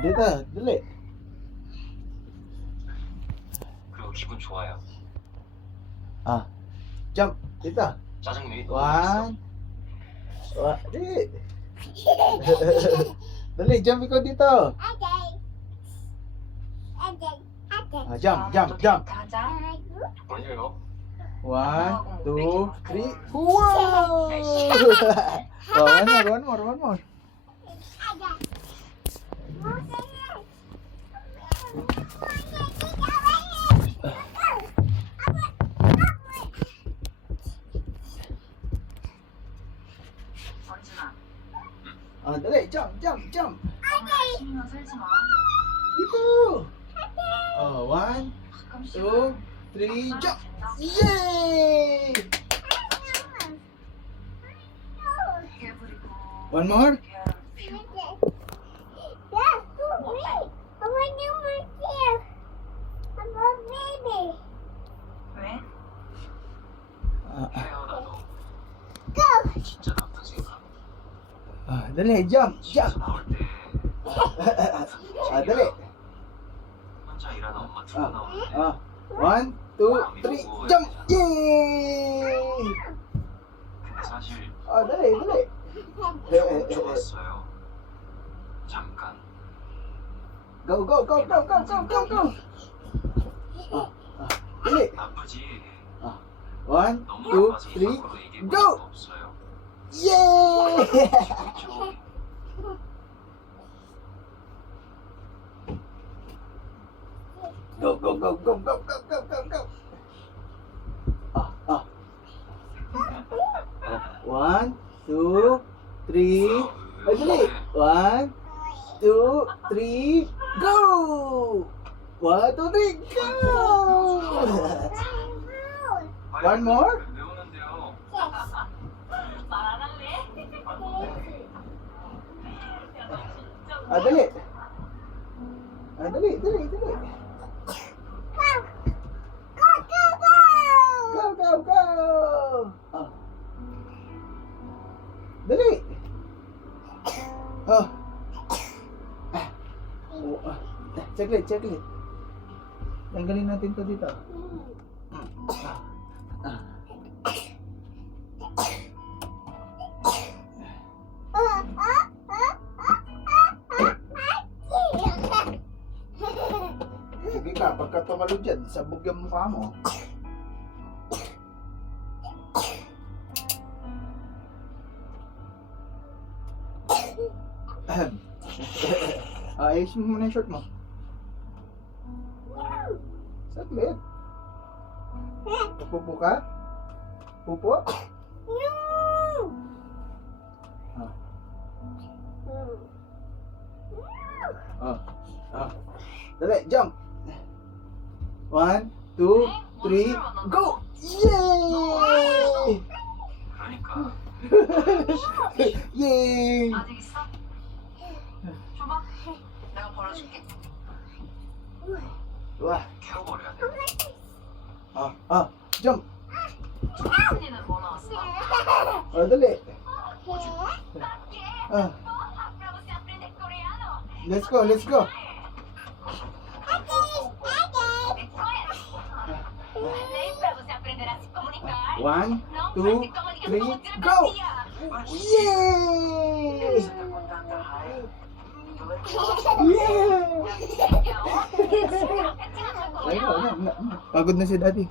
dito, dali. 그리고 기분 좋아요. Jump, dito. 짜증이 너무 났어. Dali. Dali, jump ikaw dito. Jump, jump, jump. 가자. 아니에요. 1, 2, 3. Wow! One more. 원준아, Dali, jump. 신경 쓰지 마. Dito. 1, 가끔씩 2, 3, jump. 된다. Yay! 깨부리고 One more. 피우고. 왜? 해요 나도. 진짜 나쁜 생각. Dali, jump. 집에서 나올 때 Dali. 혼자 일하는 엄마 두고 나오는데 1, 2, 3, jump. Yay! 근데 사실 Dali. 조금 좋았어요. 잠깐. Go. Dali. 나쁘지. 1, 너무 2, 나빠서 3, 입 밖으로 얘기해 볼 go! 수가 없어요. Yay! 좀 Go. 1, 2, 3. Dali. 1, 2, 3, go! 1, 2, 3, go! One more? 왜 우는데요? 말안 할래? Dali. Dali. Go. Dali. Saglit. Tanggalin natin to dito. Sige ka, pagka tumalo dyan, sabog yung mukha mo. Ayusin mo muna yung short mo. Saglit. Pupo ka? Pupo? Dali, jump. 1, 2, 3, go! Yay! 그러니까 Yay! 아직 있어? 줘봐. 내가 벌어줄게. 와, 캐어버려야 돼. jump. 언니는 뭐 나왔어? Dali. Let's go. One, two, three, go! Yay! Yay! Pagod na si daddy.